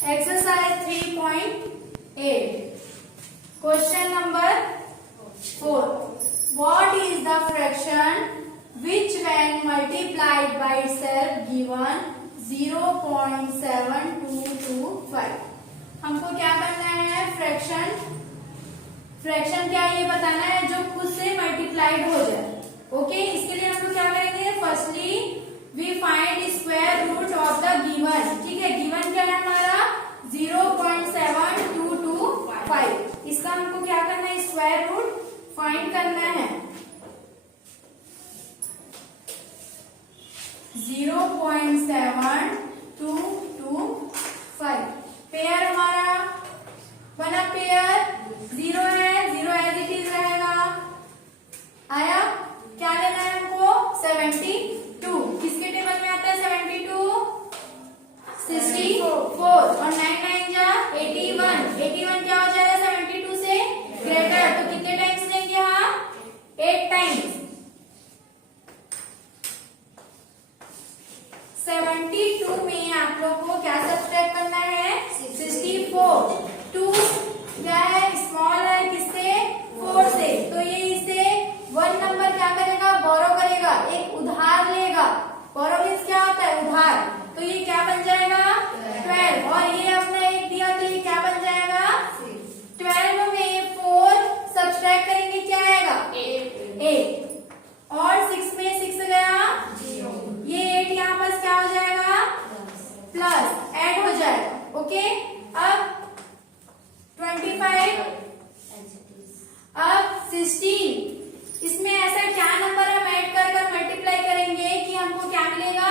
Exercise 3.8. Question number 4. What is the fraction which when multiplied by itself given 0.7225? हमको क्या करना है? Fraction क्या ये बताना है जो खुद से मल्टीप्लाइड हो जाए. ओके, इसके लिए हम लोग क्या करेंगे? Firstly we find square root of the given. ठीक है, गिवन क्या है हमारा? 0.7225. इसका हमको क्या करना है? स्क्वायर रूट फाइंड करना है. 0.7225. पेयर हमारा बना. पेयर 0 है, 0 एज इट इज रहेगा. आया? क्या लेना है हमको? 72. किसके टेबल में आता है 72? 64. और 9 9 जा 81. 81 क्या हो जाएगा 72 से ग्रेटर? तो कितने टाइम्स लेंगे यहाँ? 8 टाइम्स. 72 में आप लोग को क्या सब्ट्रैक्ट करना है? 64. 2 क्या है? स्मॉल है. किससे? 4 से. तो ये इससे 1 नंबर क्या करेगा? बोरो करेगा, एक उधार लेगा. बोरो मीन्स क्या होता है? उधार. तो ये क्या बन जाएगा? 12. और ये अपने 1 दिया तो ये क्या बन जाएगा? 12 में 4 सब्ट्रैक्ट करेंगे क्या आएगा? 8. और 6 में 6 गया 0. ये 8 यहाँ पर क्या हो जाएगा? प्लस ऐड हो जाएगा. ओके, अब 25, अब 16. इसमें ऐसा क्या नंबर हम ऐड कर मल्टीप्लाई करेंगे कि हमको क्या मिलेगा?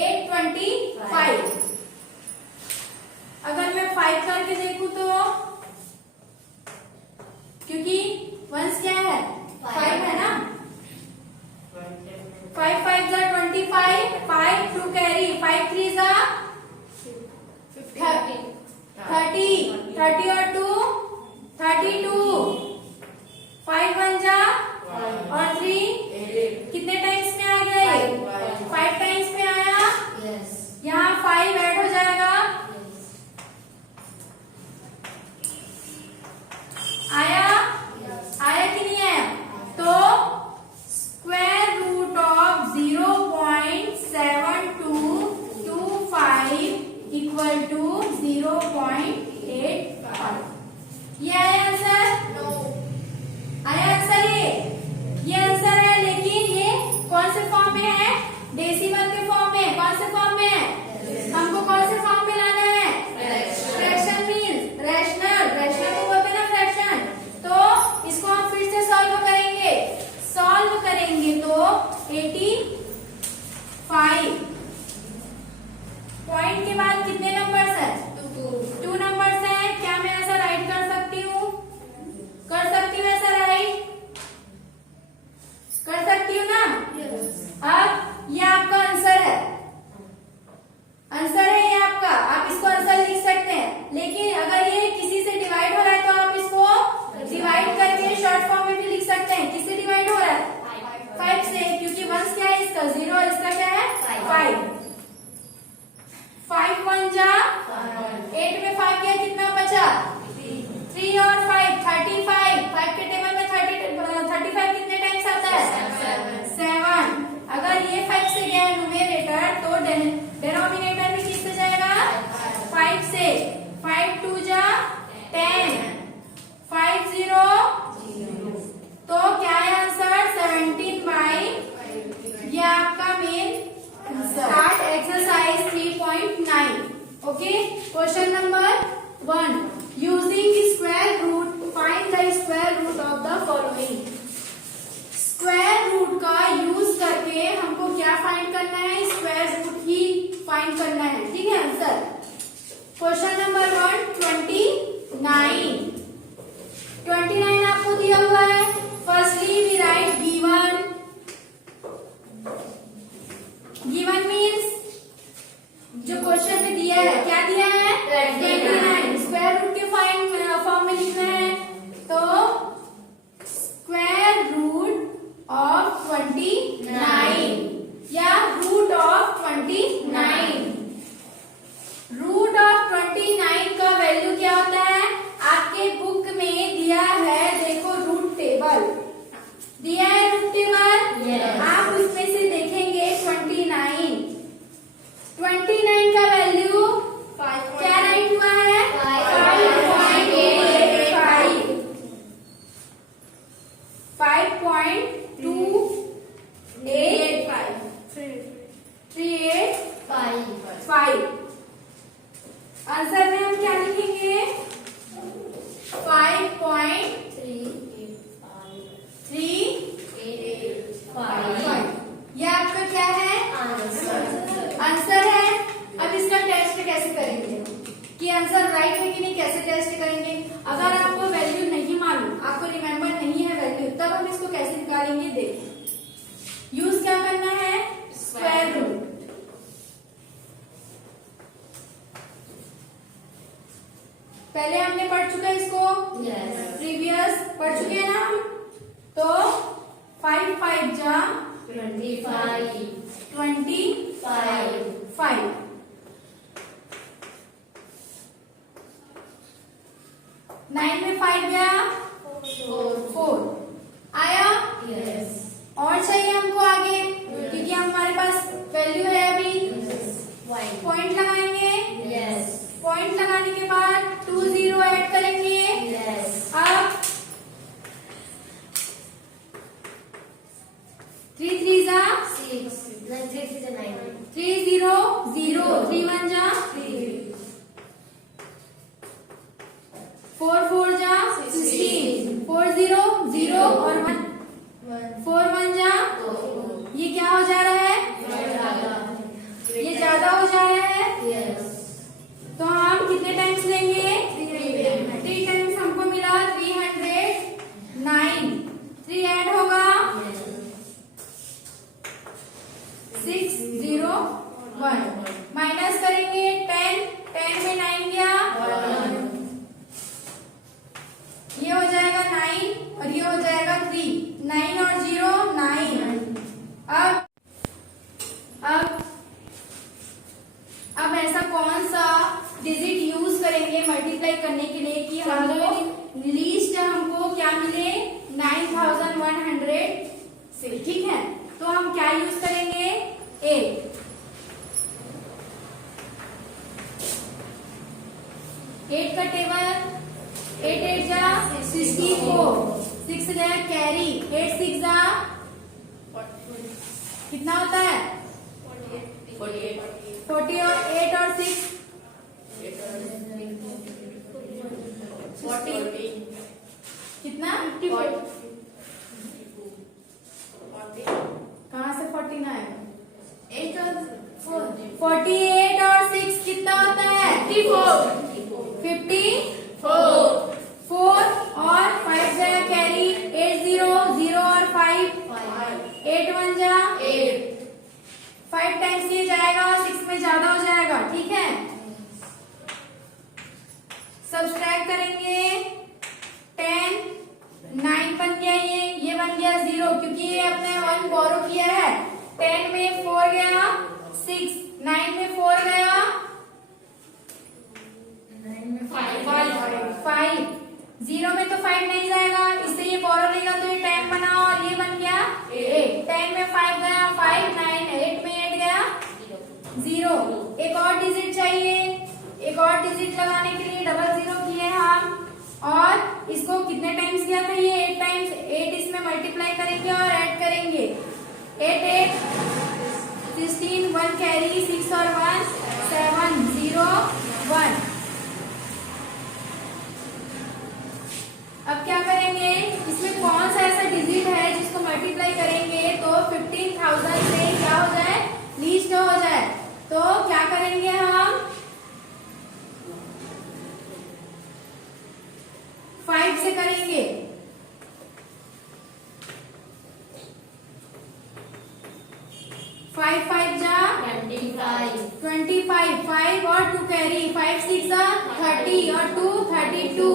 825. अगर मैं 5 करके देखूं तो, क्योंकि वंस क्या है? 5 है ना. 5 5 जा 25. 5 2 कैरी. 5 3 जा 30. 30 और 2 32. 5 1 जा और 3 कितने टाइम्स में आ गया? ये 5 टाइम्स में आया. यहाँ 5 ऐड हो जाएगा. आया? आया कि नहीं आया? तो square root of 0.7225 equal to 0.85. ये आया आंसर? आया आंसर? ये आंसर है. लेकिन ये कौन से फॉर्म में है? डेसिमल के फॉर्म में. कौन से फॉर्म में है? हमको कौन से फॉर्म में लाना है? Fraction means rational. रैशनल को बोलते हैं ना फ्रैक्शन. तो इसको हम फिर से सॉल्व करेंगे. सॉल्व करेंगे तो 85 पॉइंट के बाद कितने नंबर्स है? 2 नंबर्स है. क्या मैं ऐसा राइट कर सकती हूँ? कर सकती हूँ ऐसा राइट? कर सकती हूँ ना? अब ये आपका आंसर है. आंसर है ये आपका. आप इसको आंसर लिख सकते हैं. लेकिन अगर ये किसी से डिवाइड हो रहा है तो आप इसको डिवाइड करके शॉर्ट फॉर्म में भी लिख सकते हैं. किससे डिवाइड हो रहा है? 5 से. क्योंकि वंस क्या है? इसका 0 और इसका क्या है? 5. 5 1 जा 8 में 5 क्या कितना बचा? 3 और 5 35. 5 के टेबल में 35 कितने टाइम्स आता है? 7. अगर ये 5 से गया है न्यूमरेटर तो डिनोमिनेटर में किससे जाएगा? 5 से. 5 2 जा 10. 5 0. तो क्या है आंसर? 17/. ये आपका main start exercise 3.9. Okay, question number 1. Using square root find the square root of the following. Square root का यूज करके हमको क्या फाइंड करना है? स्क्वायर रूट ही फाइंड करना है. ठीक है आंसर. क्वेश्चन नंबर 1 29 आपको दिया हुआ है. Firstly we write given. Given means जो क्वेश्चन में दिया है. क्या दिया है? 29. स्क्वायर रूट के फॉर्म में लिखना है. तो स्क्वायर रूट ऑफ 29 या root of 29. Root of 29 5। Answer में हम क्या लिखेंगे? 5.385। ये आपका क्या है? आंसर है। अब इसका टेस्ट कैसे करेंगे कि आंसर राइट है कि नहीं, कैसे टेस्ट करेंगे? अगर आपको वैल्यू नहीं मालूम, आपको रिमेम्बर नहीं है वैल्यू, तब हम इसको कैसे निकालेंगे? देखिए, यूज क्या करना है? Square root. पहले हमने पढ़ चुका है इसको, प्रीवियस पढ़ चुके हैं ना हम। तो 5 5 जा 25। 9 में 5 गया 4 आया। और चाहिए हमको आगे, क्योंकि हमारे पास वैल्यू है अभी। पॉइंट लगाएंगे। पॉइंट लगाने के बाद 2 0 ऐड करेंगे। अब 3 3 जा 3 0 0 3 1 जा 4 4 जा 16 4 0 0 और 1 4 1 जा। ये क्या हो जा रहा है? ये ज्यादा हो जा रहा है। तो हम कितने टाइम्स लेंगे? 3 टाइम्स हमको मिला 309। 3 ऐड होगा 6 0 1। माइनस करेंगे 10 में 9 गया। ये हो जाएगा 9 और ये हो जाएगा 3। 9 और 0 9। अब ऐसा कौन सा डिजिट यूज करेंगे मल्टीप्लाई करने के लिए कि हमको लीस्ट हमको क्या मिले? 9100 से। ठीक है, तो हम क्या यूज करेंगे? 8 का टेबल। 8 8 जा 64 6 जाए कैरी 8 6 जा कितना होता है? 40 और 8 और 6 40 कितना? 54। कहाँ से 14 आएगा? 8 और 4 48 और 6 कितना होता है? 54 4 और 5 जाए कैरी 8 0 0 और 5 8 1 जा 8। 5 टाइम्स ये जाएगा, 6 में ज्यादा हो जाएगा। ठीक है, सब्सट्रैक्ट करेंगे 10 9 बन गया, ये बन गया 0 क्योंकि ये अपने 1 बोरो किया है। 10 में 4 गया 6 9 में 4 गया 5 0 में तो 5 नहीं जाएगा, इससे ये बोरो लेगा तो ये 10 बना और ये बन गया 8। 10 में 5 गया 5 9 8 में 8 गया 0। एक और डिजिट चाहिए। एक और डिजिट लगाने के लिए डबल 0 किए हम और इसको कितने टाइम्स किया था? ये 8 टाइम्स। 8 इसमें मल्टीप्लाई करेंगे और ऐड करेंगे 8 8 16 1 कैरी 6 और 1 7 0 1। अब क्या करेंगे? इसमें कौन सा ऐसा डिजिट है जिसको मल्टीप्लाई करेंगे तो 15,000 से क्या हो जाए? लीस्ट हो जाए। तो क्या करेंगे हम? 5 से करेंगे। 5 5 जा 25 5 और 2 कैरी 5 6 जा 30 और 2 32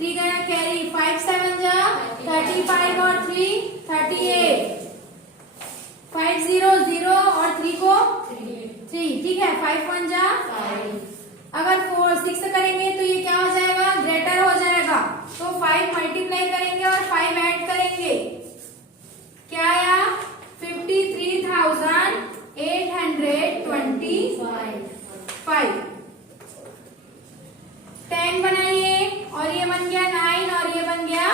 3 गया कैरी 5 7 जा 35 और 3 38 5 0 0 और 3 को 3। ठीक है, 5 1 जा 5। अगर 4 6 करेंगे तो ये क्या हो जाएगा? ग्रेटर हो जाएगा। तो 5 मल्टीप्लाई करेंगे और 5 ऐड करेंगे, क्या आया? 53,825। 10 बनाइए और ये बन गया 9 और ये बन गया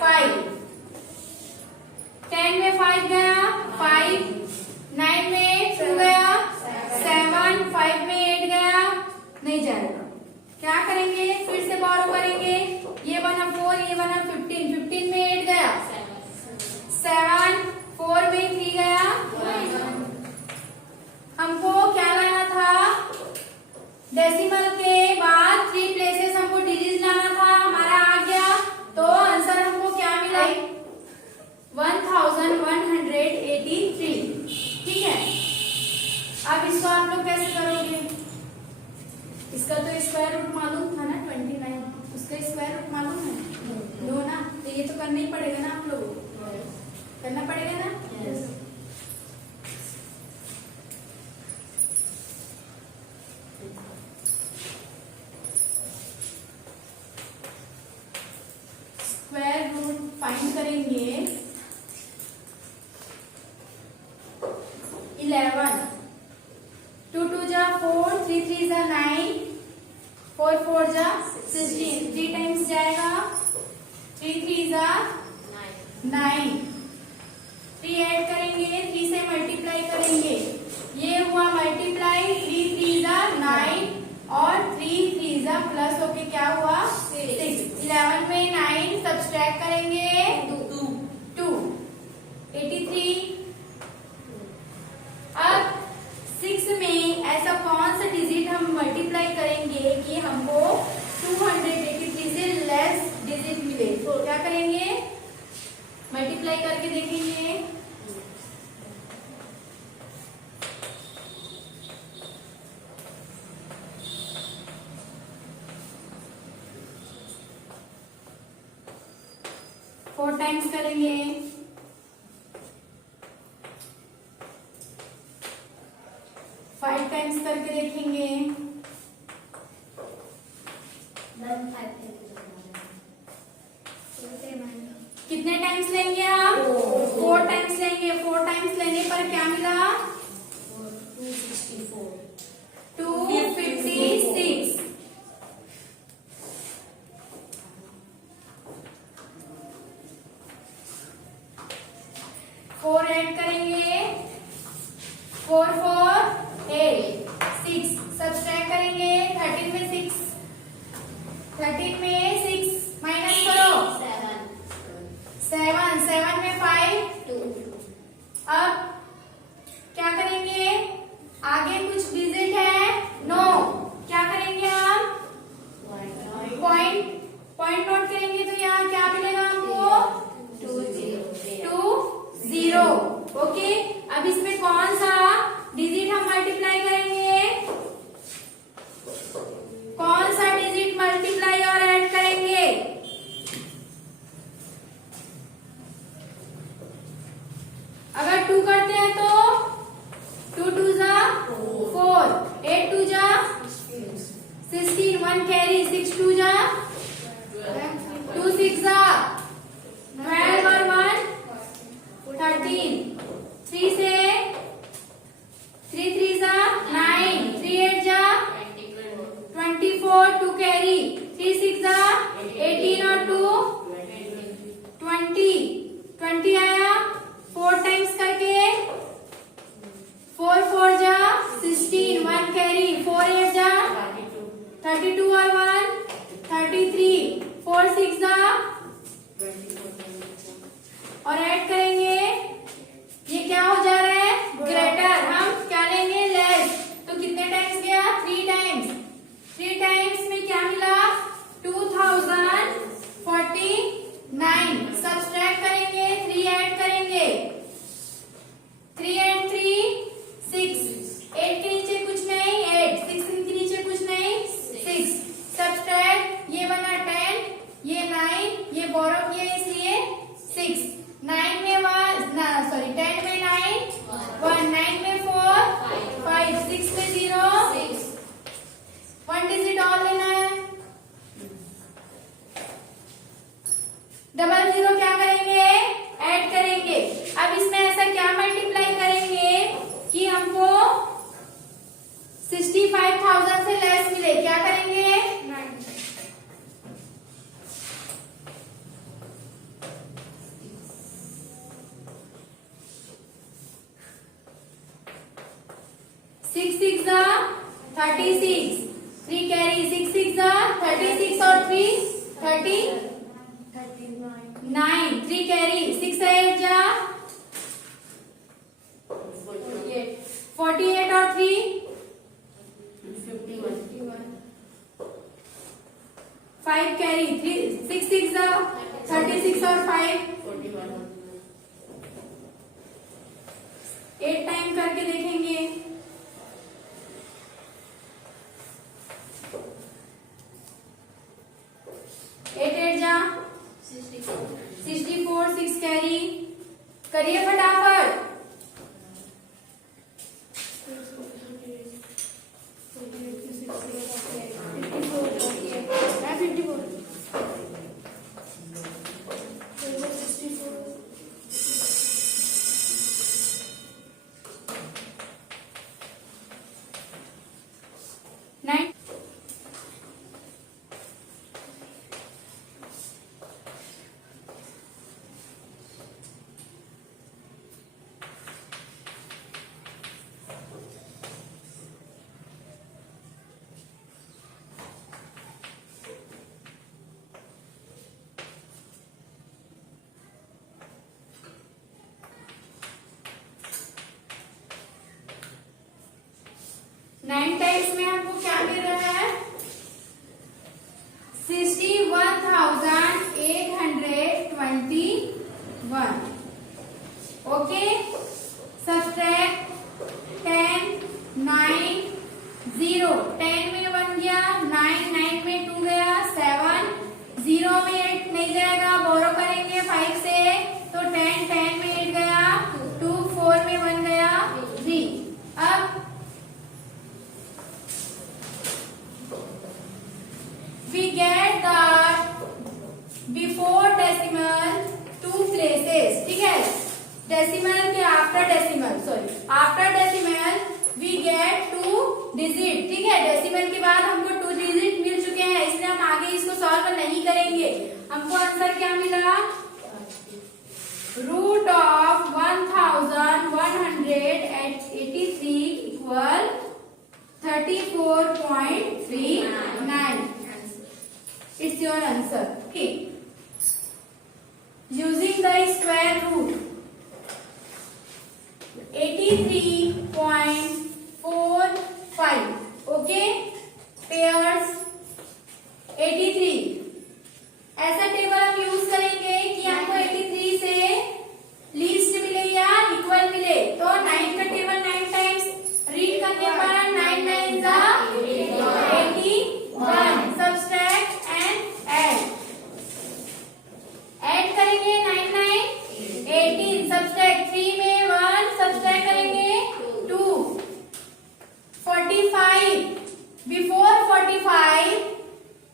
5। 10 में 5 गया 5 9 में 2 गया 7 5 में नहीं जाएगा। क्या करेंगे, फिर से बोरो करेंगे। ये बना 4, ये बना 15, 15 में 8 गया 7, 4 में 3 गया 1। हमको क्या लाना था, डेसिमल के बाद 3 प्लेसेस हमको डिजिट लाना था, हमारा आ गया। तो आंसर हमको क्या मिला, 1183। ठीक है, अब इसको आप लोग कैसे करोगे, इसका तो स्क्वायर रूट मालूम था ना 29, उसका स्क्वायर रूट मालूम है लो ना, तो ये तो करना ही पड़ेगा ना, आप लोगों को करना पड़ेगा ना। स्क्वायर रूट फाइंड करेंगे 11, 2 2 जा 4, 3 3 जा 9, 4 4 जा 16, 3 टाइम्स जाएगा, 3 3 जा 9, 3 ऐड करेंगे, 3 से मल्टीप्लाई करेंगे, ये हुआ मल्टीप्लाई, 3 3 जा 9 और 3 3 जा प्लस होके क्या हुआ 6। 11 में 9 सब्सट्रैक्ट करेंगे 2, 83। अब 6 में ऐसा कौन सा डिजिट हम मल्टीप्लाई करेंगे कि हमको 283 से लेस डिजिट मिले, तो क्या करेंगे, मल्टीप्लाई करके देखेंगे। फोर टाइम्स करेंगे, 5 टाइम्स करके देखेंगे, कितने टाइम्स लेंगे आप, 4 टाइम्स लेंगे। 4 टाइम्स लेने पर क्या मिला, 256। 4 ऐड करेंगे, 4 4 8 6 सब्सट्रैक्ट करेंगे, 13 में 6, 13 में 6 माइनस करो 7, 7 में 5 2। अब क्या करेंगे, आगे कुछ डिजिट है, नो, क्या करेंगे हम, पॉइंट नोट करेंगे, तो यहाँ क्या मिलेगा हमको 2 0। ओके, अब इसमें कौन सा डिजिट हम मल्टीप्लाई करेंगे, कौन सा डिजिट मल्टीप्लाई और ऐड करेंगे, अगर 2 करते हैं तो 2 2 जा 4, 8 2 जा 16, 1 कैरी, 6 2 जा 2 6 जा 12 और 1 13, 3 से 3 3 जा 9, 3 8 जा 24, 2 कैरी, 3 6 जा 18 और 2 20 आया। 4 टाइम्स करके, 4 4 जा 16, 1 कैरी, 4 8 जा 32 और 1 33, 4 6 जा और ऐड करेंगे, ये क्या हो जा रहा है, ग्रेटर, हम क्या लेंगे, लेस, तो कितने टाइम्स गया, 3 टाइम्स। 3 टाइम्स में क्या मिला, 2049। सब्सट्रैक्ट करेंगे, 3 ऐड करेंगे, 3 and 3 6, 8 के नीचे कुछ नहीं 8, 6 के नीचे कुछ नहीं 6, सब्सट्रैक्ट, ये बना 10, ये 9, ये बोरो किया इसलिए 6, 9 में 1 ना सॉरी 10 में 9 1, 9 में 4 5, 6 में 0 6, 1 डिजिट और लेना है, 00 क्या करेंगे, ऐड करेंगे। अब इसमें ऐसा क्या मल्टीप्लाई करेंगे कि हमको 65,000 से लेस मिले, क्या करेंगे, 6 6 जा 36, 3 कैरी 6 6 36 और 3 39 3 कैरी 6 8 जा 48 और 3 5 कैरी 6 6 जा 36 और 5 8 टाइम करके देखेंगे। 8 8 जा 64 6 कैरी करिए फटाफट। 9 9 टाइम्स में आपको क्या मिल रहा है 61,821। ओके सब्ट्रैक्ट 10 9 0 10 में 1 गया 9 9 में 2 गया 7 0 में 8 नहीं जाएगा बोरो करेंगे 5 से तो 10 10 में 8 गया 2 4 में 1 गया 3। अब we get that before decimal 2 places ठीक है डेसिमल के after decimal we get 2 digit ठीक है डेसिमल के बाद हमको 2 डिजिट मिल चुके हैं इसलिए हम आगे इसको सॉल्व नहीं करेंगे। हमको आंसर क्या मिला root of 1183 equal 34.39। It's your answer. Okay. Using the square root 83.45. Okay. Pairs 83. ऐसा टेबल हम यूज करेंगे कि हमको 83 से लीस्ट मिले या इक्वल मिले तो 9 का टेबल 9 टाइम्स रीड करने पर 9 9 जा 81 सब्ट्रैक्ट ऐड करेंगे 9 9 18 सब्ट्रैक्ट 3 में 1 सब्ट्रैक्ट करेंगे 2 45 before 45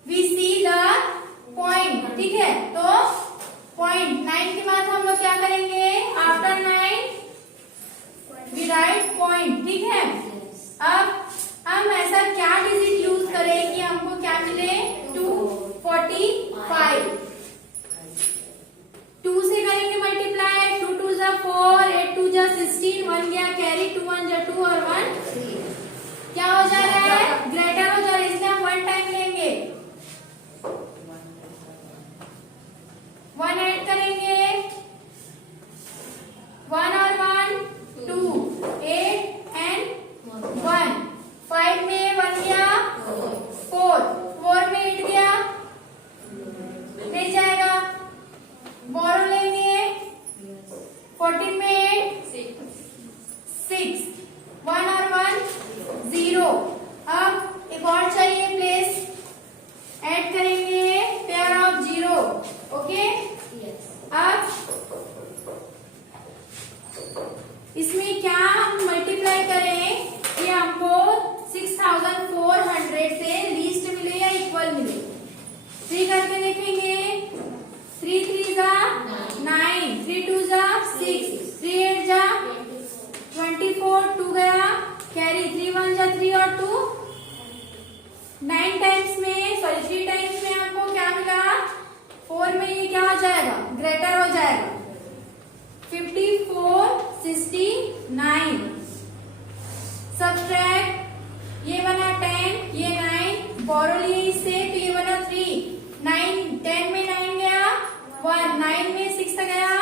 we see the point ठीक है तो पॉइंट 9 के बाद हम लोग क्या करेंगे आफ्टर 9 वी राइट पॉइंट ठीक है। अब हम ऐसा क्या डिजिट यूज करें कि हमको क्या मिले 245 2 से करेंगे मल्टीप्लाई 2 2 जा 4 8 2 जा 16 1 गया कैरी 2 1 जा 2 और 1 क्या हो जा रहा है ग्रेटर हो जा रहा है इसलिए हम 1 टाइम लेंगे 1 ऐड करेंगे 1 और 1 2 8 एंड 1 5 में 1 गया 4 में 8 गया मिल जाएगा बोरो लेंगे 14 में 8 6 1 और 1 0। अब एक और चाहिए प्लेस ऐड करेंगे पेयर ऑफ 0 ओके। अब इसमें क्या हम मल्टीप्लाई करें कि हमको 6400 से लीस्ट मिले या इक्वल मिले 3 करके देखेंगे 3 3 जा 9 3 2 जा 6 3 8 जा 24 2 गया कैरी 3 1 जा 3 और 2 9 टाइम्स में 3 टाइम्स में आपको क्या मिला 4 में ये क्या हो जाएगा ग्रेटर हो जाएगा 54 69 सब्ट्रैक्ट ये बना 10 ये 9 9 में 6 था गया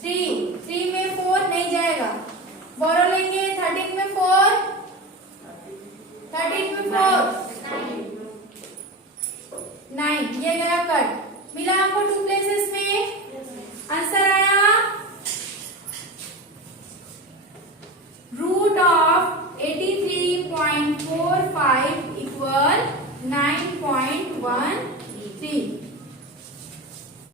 3 में 4 नहीं जाएगा, बोरो लेंगे 13 में 4 9 ये गया कट, मिला आपको 2 प्लेसेस में। आंसर आया रूट ऑफ 83.45 इक्वल 9.1